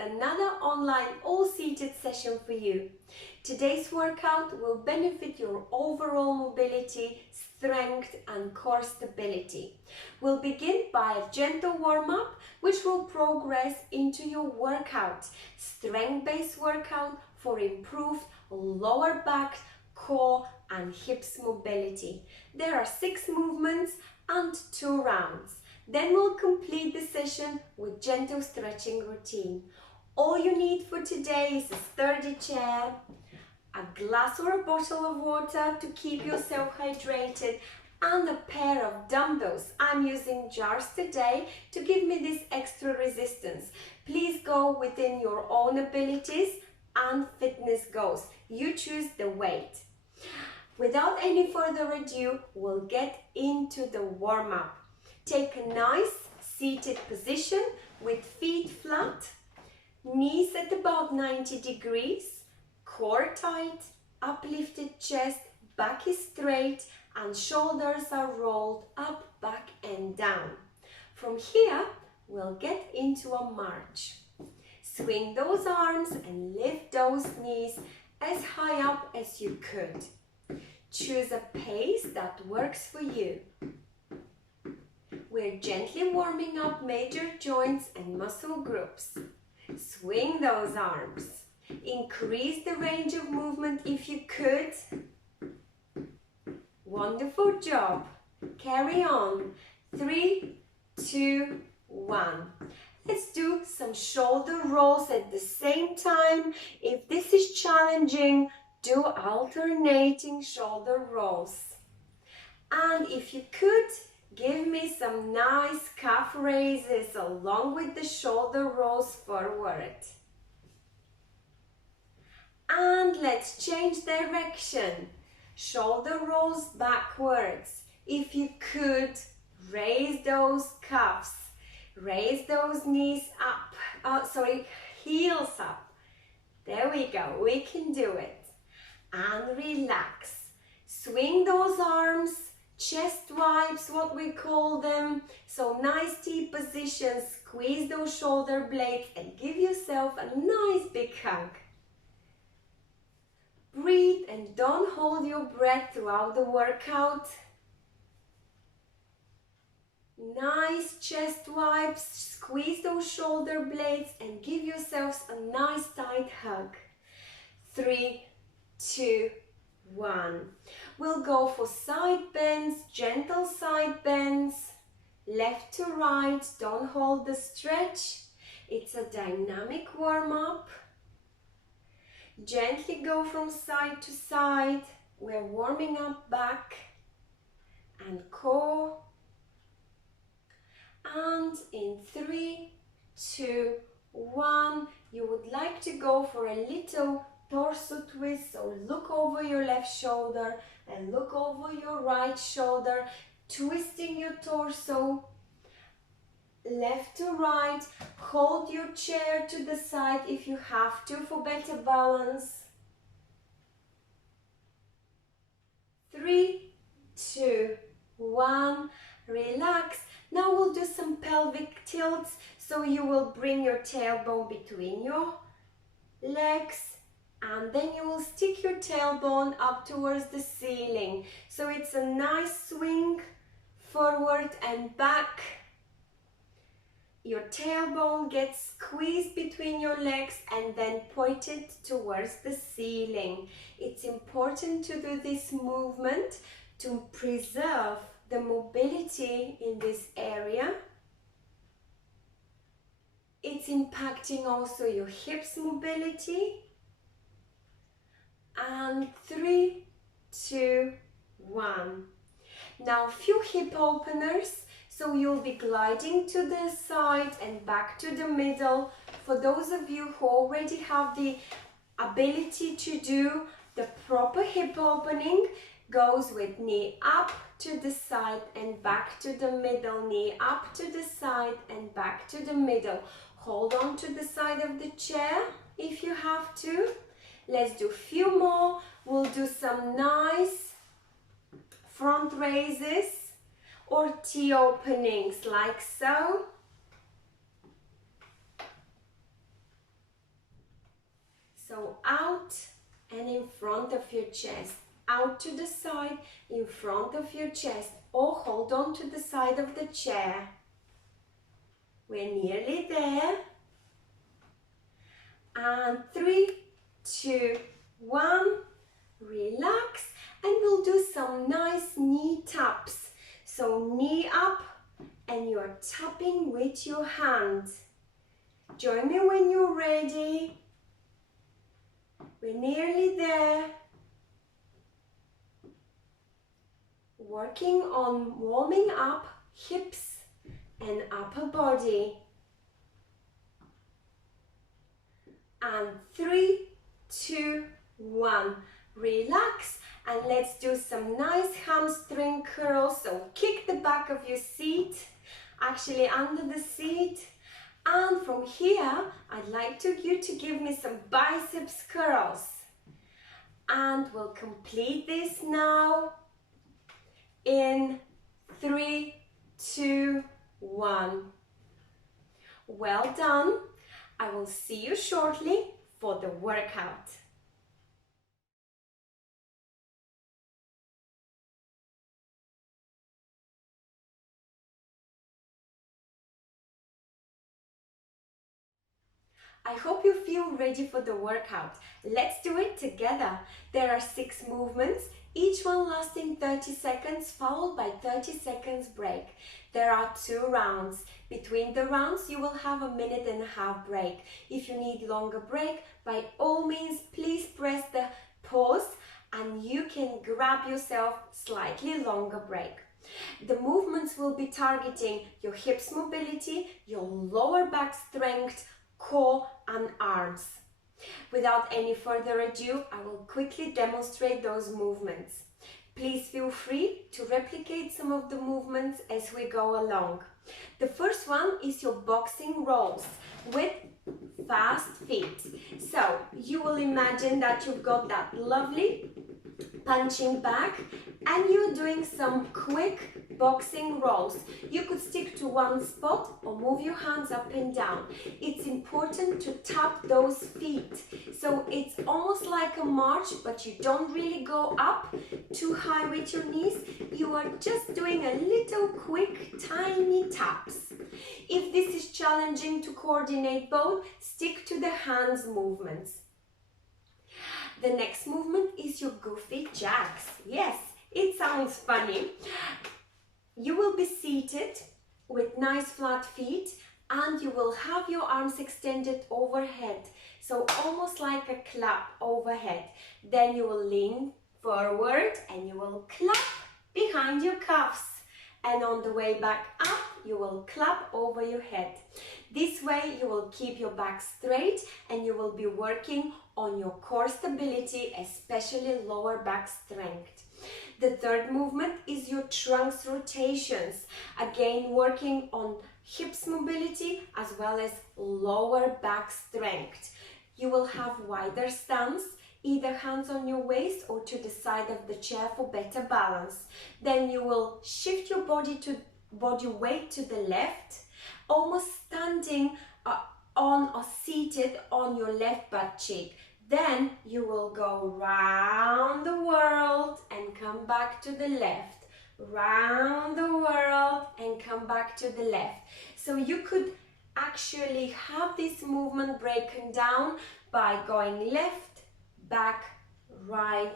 with another online all-seated session for you. Today's workout will benefit your overall mobility, strength and core stability. We'll begin by a gentle warm-up which will progress into your workout, strength-based workout for improved lower back, core and hips mobility. There are 6 movements and 2 rounds. Then we'll complete the session with gentle stretching routine. All you need for today is a sturdy chair, a glass or a bottle of water to keep yourself hydrated, and a pair of dumbbells. I'm using jars today to give me this extra resistance. Please go within your own abilities and fitness goals. You choose the weight. Without any further ado, we'll get into the warm-up. Take a nice seated position with feet flat, knees at about 90 degrees, core tight, uplifted chest, back is straight and shoulders are rolled up, back and down. From here, we'll get into a march. Swing those arms and lift those knees as high up as you could. Choose a pace that works for you. We're gently warming up major joints and muscle groups. Swing those arms. Increase the range of movement if you could. Wonderful job. Carry on. 3, 2, 1. Let's do some shoulder rolls at the same time. If this is challenging, do alternating shoulder rolls. And if you could, give me some nice calf raises along with the shoulder rolls forward. And let's change direction. Shoulder rolls backwards. If you could, raise those calves. Raise those knees up. Heels up. There we go. We can do it. And relax. Swing those arms. Chest wipes, what we call them. So nice T position, squeeze those shoulder blades and give yourself a nice big hug. Breathe and don't hold your breath throughout the workout. Nice chest wipes, squeeze those shoulder blades and give yourselves a nice tight hug. 3, 2, 1. We'll go for side bends, gentle side bends, left to right, don't hold the stretch. It's a dynamic warm-up. Gently go from side to side. We're warming up back and core. And in 3, 2, 1, you would like to go for a little torso twist, so look over your left shoulder and look over your right shoulder, twisting your torso left to right. Hold your chair to the side if you have to for better balance. 3, 2, 1, relax. Now we'll do some pelvic tilts, so you will bring your tailbone between your legs and then you will stick your tailbone up towards the ceiling. So it's a nice swing forward and back. Your tailbone gets squeezed between your legs and then pointed towards the ceiling. It's important to do this movement to preserve the mobility in this area. It's impacting also your hips mobility. And 3, 2, 1. Now a few hip openers. So you'll be gliding to the side and back to the middle. For those of you who already have the ability to do the proper hip opening, goes with knee up to the side and back to the middle, knee up to the side and back to the middle. Hold on to the side of the chair if you have to. Let's do a few more. We'll do some nice front raises or T openings like so. So out and in front of your chest, out to the side, in front of your chest, or hold on to the side of the chair. We're nearly there. And 3, 2, 1, relax, and we'll do some nice knee taps. So knee up, and you're tapping with your hand. Join me when you're ready. We're nearly there. Working on warming up hips and upper body. And 3, 2, 1. Relax, and let's do some nice hamstring curls. So kick the back of your seat, actually under the seat. And from here, I'd like you to give me some biceps curls. And we'll complete this now in 3, 2, 1. Well done. I will see you shortly for the workout. I hope you feel ready for the workout. Let's do it together. There are 6 movements, each one lasting 30 seconds, followed by 30 seconds break. There are 2 rounds. Between the rounds, you will have a 1.5-minute break. If you need longer break, by all means, please press the pause and you can grab yourself slightly longer break. The movements will be targeting your hips mobility, your lower back strength, core and arms. Without any further ado, I will quickly demonstrate those movements. Please feel free to replicate some of the movements as we go along. The first one is your boxing rolls with fast feet. So you will imagine that you've got that lovely punching bag and you're doing some quick boxing rolls. You could stick to one spot or move your hands up and down. It's important to tap those feet. So it's almost like a march, but you don't really go up too high with your knees. You are just doing a little quick tiny taps. If this is challenging to coordinate both, stick to the hands movements. The next movement is your goofy jacks. Yes, it sounds funny. You will be seated with nice flat feet and you will have your arms extended overhead. So almost like a clap overhead. Then you will lean forward and you will clap behind your cuffs. And on the way back up, you will clap over your head. This way you will keep your back straight and you will be working on your core stability, especially lower back strength. The third movement is your trunks rotations. Again, working on hips mobility as well as lower back strength. You will have wider stance, either hands on your waist or to the side of the chair for better balance. Then you will shift your body weight to the left, almost standing on or seated on your left butt cheek. Then you will go round the world and come back to the left, round the world and come back to the left. So you could actually have this movement broken down by going left, back, right,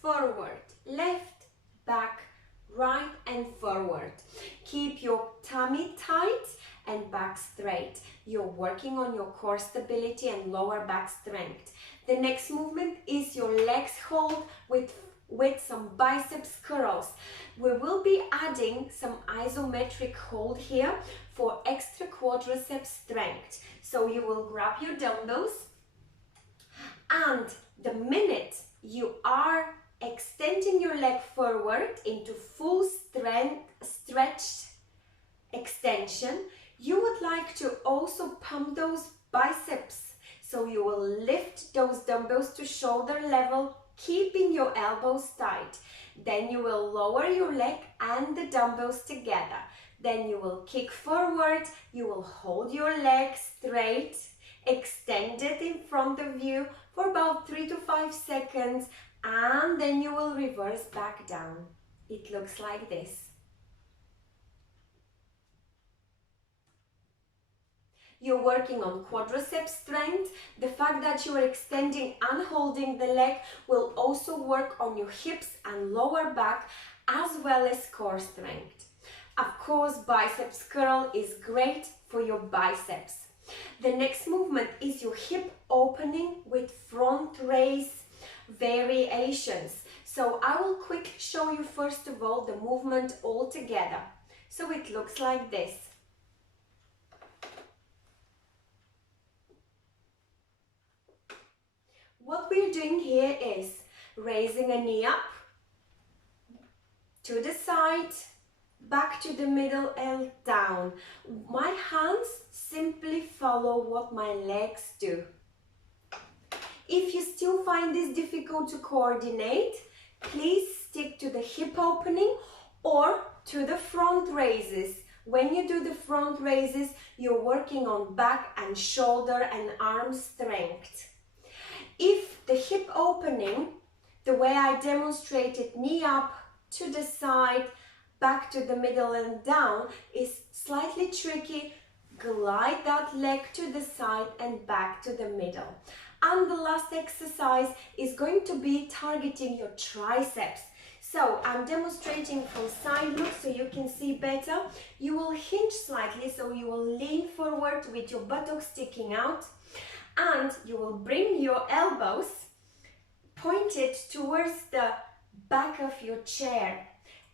forward, left, back, right and forward. Keep your tummy tight and back straight. You're working on your core stability and lower back strength. The next movement is your legs hold with some biceps curls. We will be adding some isometric hold here for extra quadriceps strength. So you will grab your dumbbells and the minute you are extending your leg forward into full strength stretched extension, you would like to also pump those biceps. So you will lift those dumbbells to shoulder level, keeping your elbows tight. Then you will lower your leg and the dumbbells together. Then you will kick forward, you will hold your leg straight, extend it in front of you for about 3 to 5 seconds, and then you will reverse back down. It looks like this. You're working on quadricep strength. The fact that you are extending and holding the leg will also work on your hips and lower back, as well as core strength. Of course, biceps curl is great for your biceps. The next movement is your hip opening with front raise variations. So I will quickly show you first of all the movement all together. So it looks like this. What we're doing here is raising a knee up, to the side, back to the middle and down. My hands simply follow what my legs do. If you still find this difficult to coordinate, please stick to the hip opening or to the front raises. When you do the front raises, you're working on back and shoulder and arm strength. If the hip opening, the way I demonstrated, knee up, to the side, back to the middle and down, is slightly tricky, glide that leg to the side and back to the middle. And the last exercise is going to be targeting your triceps. So I'm demonstrating from side look so you can see better. You will hinge slightly, so you will lean forward with your buttocks sticking out, and you will bring your elbows pointed towards the back of your chair,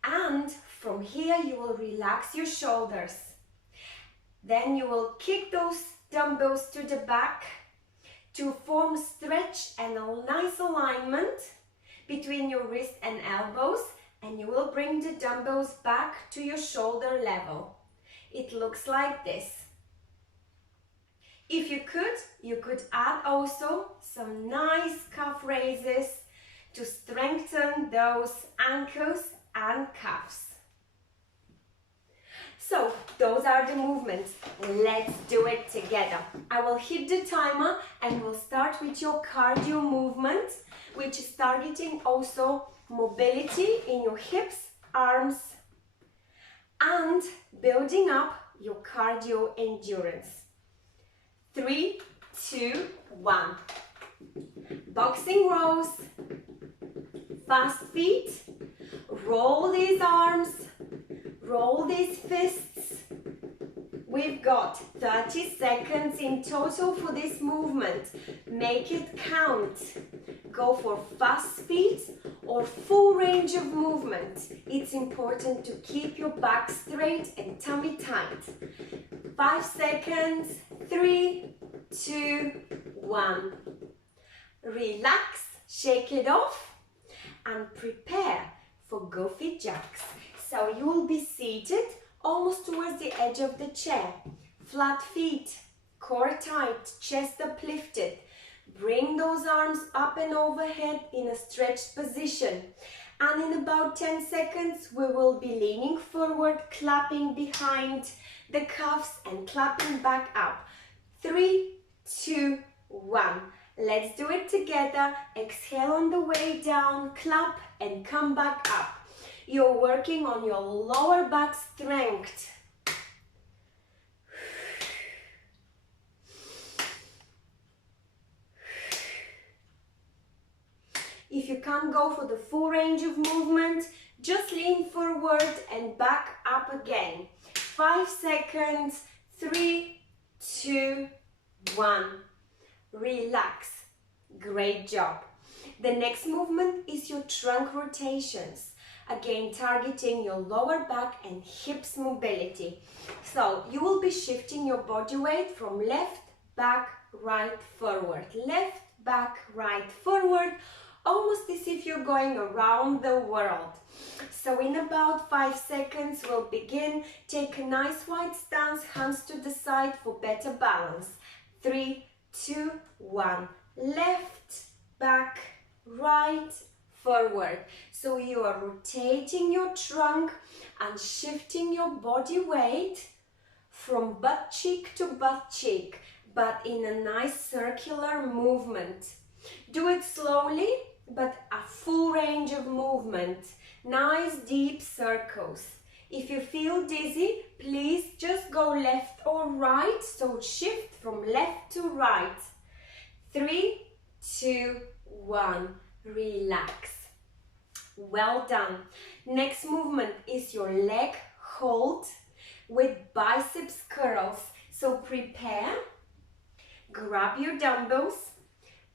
and from here you will relax your shoulders. Then you will kick those dumbbells to the back to form stretch and a nice alignment between your wrist and elbows, and you will bring the dumbbells back to your shoulder level. It looks like this. If you could add also some nice calf raises to strengthen those ankles and calves. So those are the movements. Let's do it together. I will hit the timer and we'll start with your cardio movement, which is targeting also mobility in your hips, arms, and building up your cardio endurance. 3, 2, 1. Boxing rows, fast feet, roll these arms, roll these fists. We've got 30 seconds in total for this movement. Make it count. Go for fast feet or full range of movement. It's important to keep your back straight and tummy tight. 5 seconds, 3, 2, 1. Relax, shake it off, and prepare for goofy jacks. So you will be seated almost towards the edge of the chair. Flat feet, core tight, chest uplifted. Bring those arms up and overhead in a stretched position. And in about 10 seconds, we will be leaning forward, clapping behind the calves and clapping back up. 3, 2, 1. Let's do it together. Exhale on the way down, clap and come back up. You're working on your lower back strength. If you can't go for the full range of movement, just lean forward and back up again. 5 seconds, 3, 2, 1. Relax. Great job. The next movement is your trunk rotations. Again, targeting your lower back and hips mobility. So you will be shifting your body weight from left, back, right, forward. Left, back, right, forward. Almost as if you're going around the world. So in about 5 seconds, we'll begin. Take a nice wide stance, hands to the side for better balance. 3, 2, 1. Left, back, right, forward. So you are rotating your trunk and shifting your body weight from butt cheek to butt cheek, but in a nice circular movement. Do it slowly, but a full range of movement. Nice deep circles. If you feel dizzy, please just go left or right. So shift from left to right. 3, 2, 1. Relax. Well done. Next movement is your leg hold with biceps curls. So prepare. Grab your dumbbells.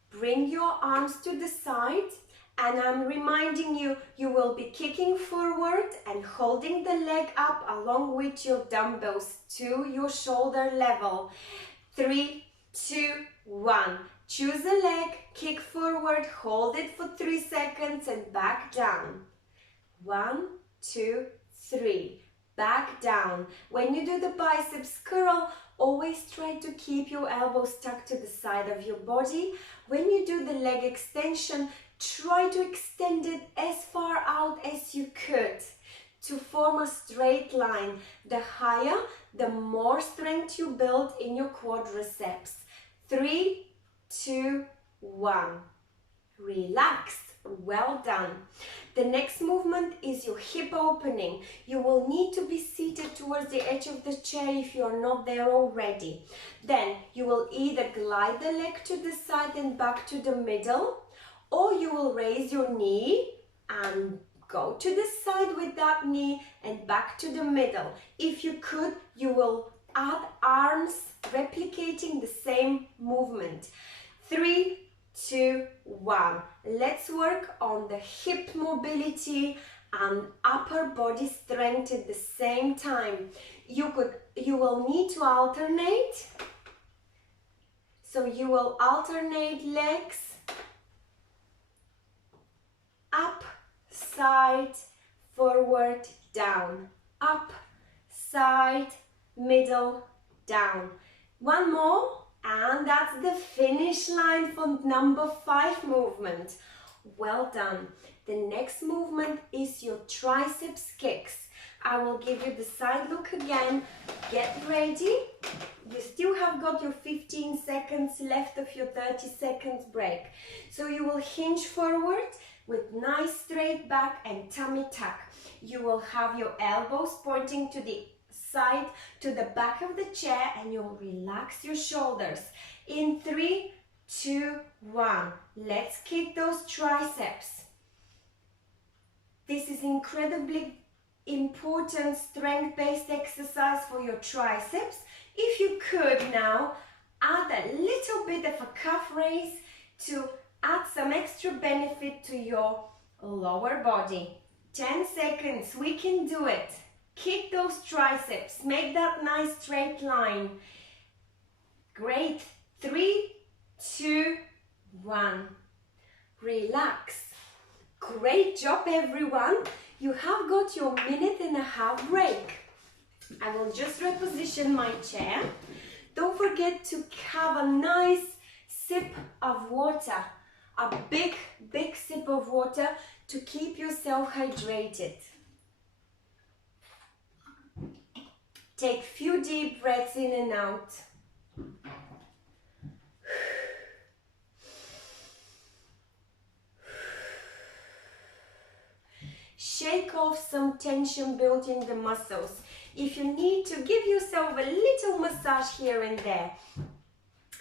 Bring your arms to the side. And I'm reminding you, you will be kicking forward and holding the leg up along with your dumbbells to your shoulder level. 3, 2, 1. Choose a leg, kick forward, hold it for 3 seconds and back down. 1, 2, 3. Back down. When you do the biceps curl, always try to keep your elbows tucked to the side of your body. When you do the leg extension, try to extend it as far out as you could to form a straight line. The higher, the more strength you build in your quadriceps. 3, 2, 1. Relax. Well done. The next movement is your hip opening. You will need to be seated towards the edge of the chair if you are not there already. Then you will either glide the leg to the side and back to the middle, or you will raise your knee and go to the side with that knee and back to the middle. If you could, you will add arms replicating the same movement. 3, 2, 1. Let's work on the hip mobility and upper body strength at the same time. You will need to alternate. So you will alternate legs. Up, side, forward, down. Up, side, middle, down. One more, and that's the finish line for number 5 movement. Well done. The next movement is your triceps kicks. I will give you the side look again. Get ready. You still have got your 15 seconds left of your 30 seconds break. So you will hinge forward with nice straight back and tummy tuck. You will have your elbows pointing to the side, to the back of the chair, and you'll relax your shoulders. In 3, 2, 1. Let's kick those triceps. This is incredibly important strength-based exercise for your triceps. If you could now add a little bit of a calf raise to add some extra benefit to your lower body. 10 seconds, we can do it. Kick those triceps, make that nice straight line. Great. 3, 2, 1. Relax. Great job, everyone. You have got your 1.5-minute break. I will just reposition my chair. Don't forget to have a nice sip of water. A big sip of water to keep yourself hydrated. Take few deep breaths in and out. Shake off some tension built in the muscles. If you need to, give yourself a little massage here and there.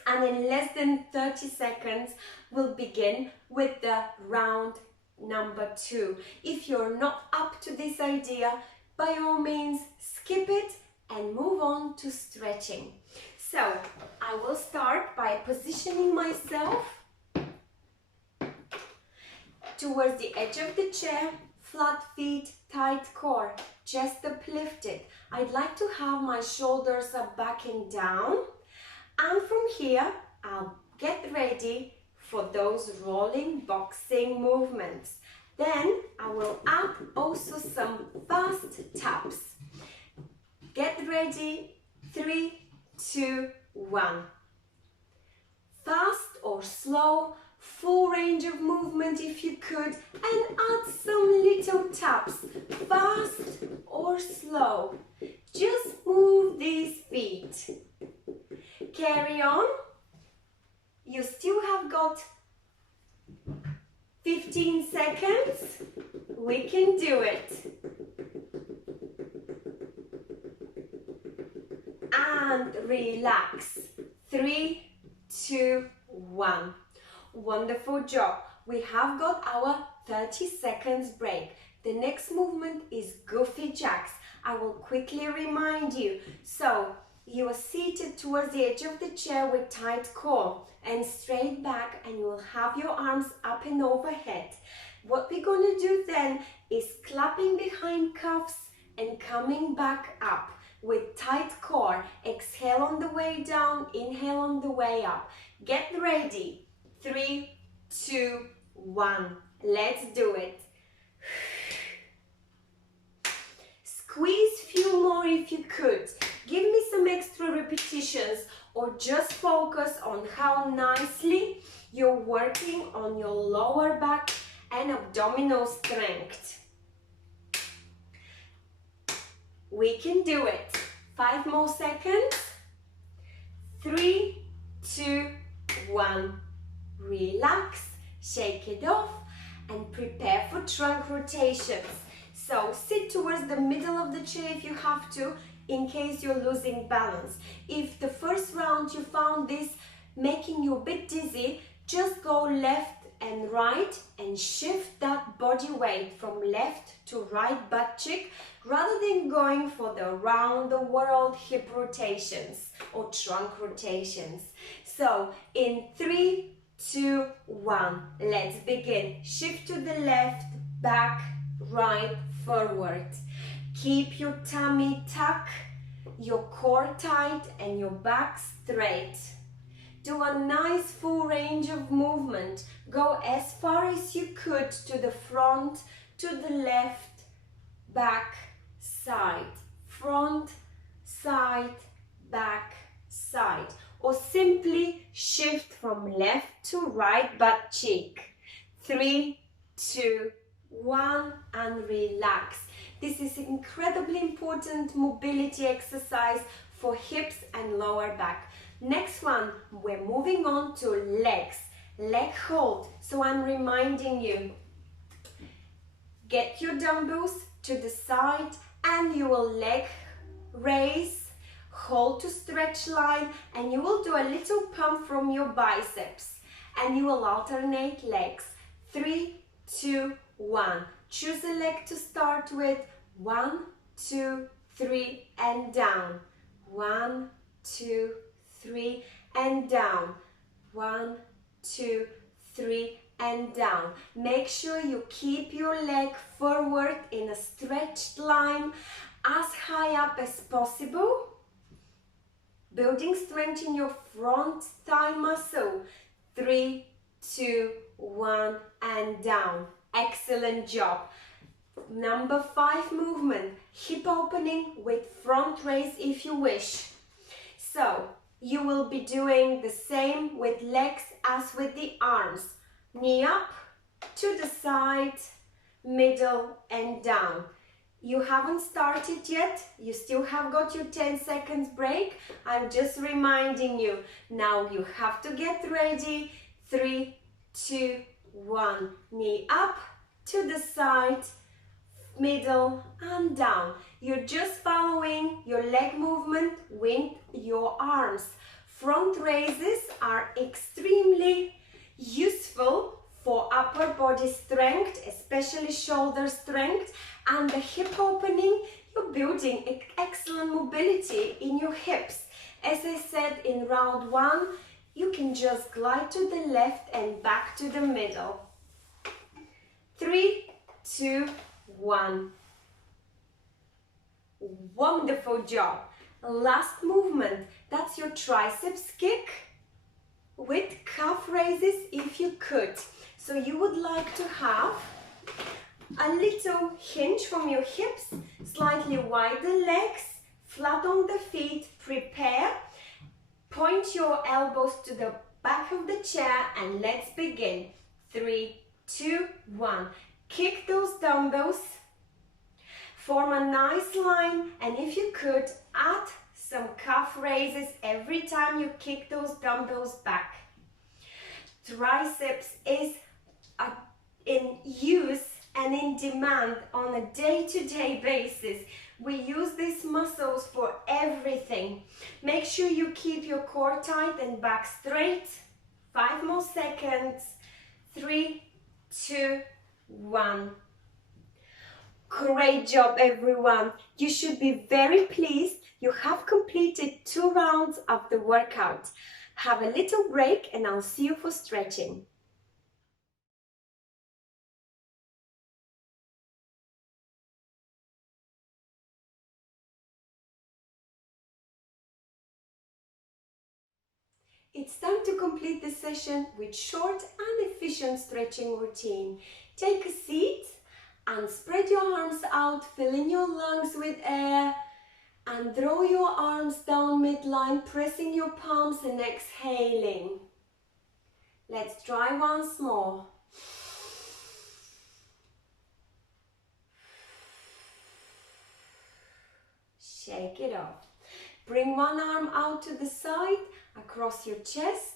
And in less than 30 seconds, we'll begin with the round number 2. If you're not up to this idea, by all means, skip it and move on to stretching. So, I will start by positioning myself towards the edge of the chair, flat feet, tight core, chest uplifted. I'd like to have my shoulders up, backing down. And from here, I'll get ready for those rolling boxing movements. Then I will add also some fast taps. Get ready. 3, 2, 1. Fast or slow, full range of movement if you could, and add some little taps. Fast or slow. Just move these feet. Carry on. You still have got 15 seconds. We can do it. And relax. 3, 2, 1. Wonderful job. We have got our 30 seconds break. The next movement is goofy jacks. I will quickly remind you. So, you are seated towards the edge of the chair with tight core and straight back, and you will have your arms up and overhead. What we're going to do then is clapping behind cuffs and coming back up with tight core. Exhale on the way down, inhale on the way up. Get ready. 3, 2, 1. Let's do it. Squeeze few more if you could. Give me some extra repetitions, or just focus on how nicely you're working on your lower back and abdominal strength. We can do it. 5 more seconds. 3, 2, 1. Relax, shake it off, and prepare for trunk rotations. So sit towards the middle of the chair if you have to, in case you're losing balance. If the first round you found this making you a bit dizzy, just go left and right and shift that body weight from left to right butt cheek, rather than going for the round the world hip rotations or trunk rotations. So in 3, 2, 1, let's begin. Shift to the left, back, right, forward. Keep your tummy tuck, your core tight, and your back straight. Do a nice full range of movement. Go as far as you could to the front, to the left, back, side, front, side, back, side. Or simply shift from left to right butt cheek. 3, 2, 1, and relax. This is incredibly important mobility exercise for hips and lower back. Next one, we're moving on to legs. Leg hold. So I'm reminding you, get your dumbbells to the side and you will leg raise, hold to stretch line, and you will do a little pump from your biceps, and you will alternate legs. 3, 2, 1. Choose a leg to start with. 1, 2, 3, and down. 1, 2, 3, and down. 1, 2, 3, and down. Make sure you keep your leg forward in a stretched line as high up as possible. Building strength in your front thigh muscle. 3, 2, 1, and down. Excellent job. Number 5 movement, hip opening with front raise if you wish. So you will be doing the same with legs as with the arms. Knee up, to the side, middle, and down. You haven't started yet, you still have got your 10 seconds break. I'm just reminding you, now you have to get ready. 3, 2, 1, knee up, to the side, middle, and down. You're just following your leg movement with your arms. Front raises are extremely useful for upper body strength, especially shoulder strength, and the hip opening, you're building excellent mobility in your hips. As I said in round 1, you can just glide to the left and back to the middle. 3, 2, 1. Wonderful job. Last movement, that's your triceps kick with calf raises if you could. So you would like to have a little hinge from your hips, slightly wider legs, flat on the feet, prepare. Point your elbows to the back of the chair and let's begin. 3, 2, 1. Kick those dumbbells. Form a nice line, and if you could, add some calf raises every time you kick those dumbbells back. Triceps is an in use and in demand on a day-to-day basis. We use these muscles for everything. Make sure you keep your core tight and back straight. 5 more seconds. 3, 2, 1. Great job, everyone. You should be very pleased. You have completed 2 rounds of the workout. Have a little break and I'll see you for stretching. It's time to complete the session with short and efficient stretching routine. Take a seat and spread your arms out, filling your lungs with air, and draw your arms down midline, pressing your palms and exhaling. Let's try once more. Shake it off. Bring one arm out to the side, across your chest,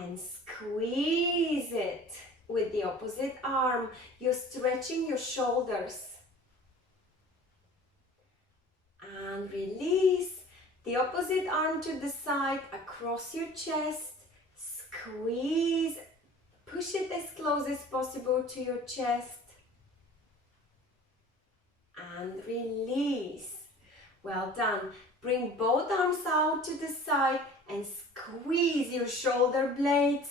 and squeeze it with the opposite arm. You're stretching your shoulders. And release. The opposite arm to the side, across your chest. Squeeze. Push it as close as possible to your chest. And release. Well done. Bring both arms out to the side and squeeze your shoulder blades.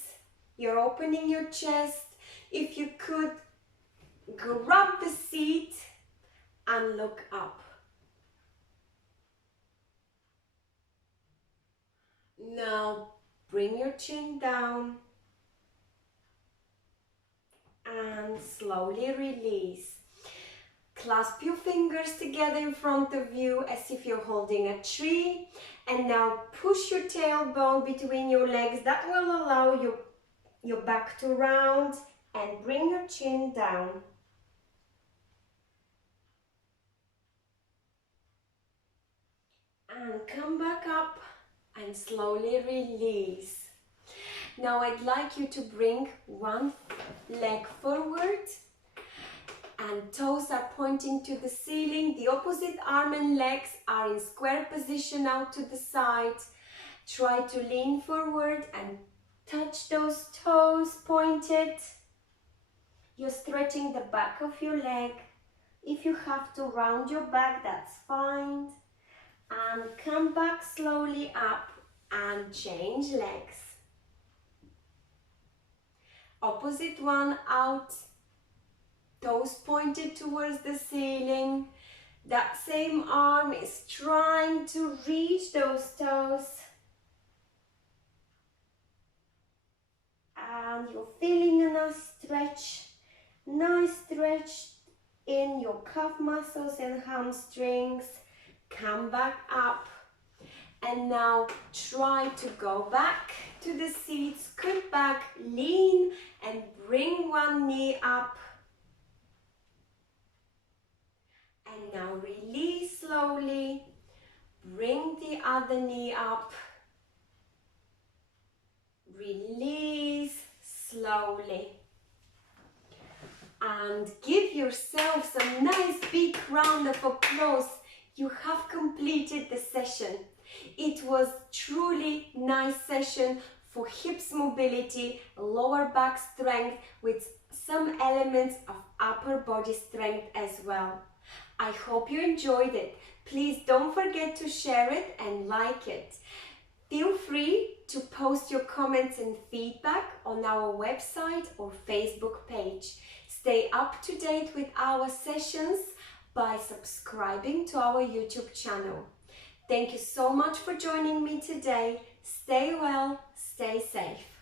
You're opening your chest. If you could, grab the seat and look up. Now bring your chin down and slowly release. Clasp your fingers together in front of you as if you're holding a tree, and now push your tailbone between your legs. That will allow your back to round, and bring your chin down. And come back up and slowly release. Now I'd like you to bring one leg forward and toes are pointing to the ceiling. The opposite arm and legs are in square position out to the side. Try to lean forward and touch those toes pointed. You're stretching the back of your leg. If you have to round your back, that's fine. And come back slowly up and change legs. Opposite one out. Toes pointed towards the ceiling. That same arm is trying to reach those toes. And you're feeling a nice stretch in your calf muscles and hamstrings. Come back up. And now try to go back to the seat. Scoot back, lean, and bring one knee up. And now release slowly. Bring the other knee up. Release slowly. And give yourselves a nice big round of applause. You have completed the session. It was truly nice session for hips mobility, lower back strength with some elements of upper body strength as well. I hope you enjoyed it. Please don't forget to share it and like it. Feel free to post your comments and feedback on our website or Facebook page. Stay up to date with our sessions by subscribing to our YouTube channel. Thank you so much for joining me today. Stay well, stay safe.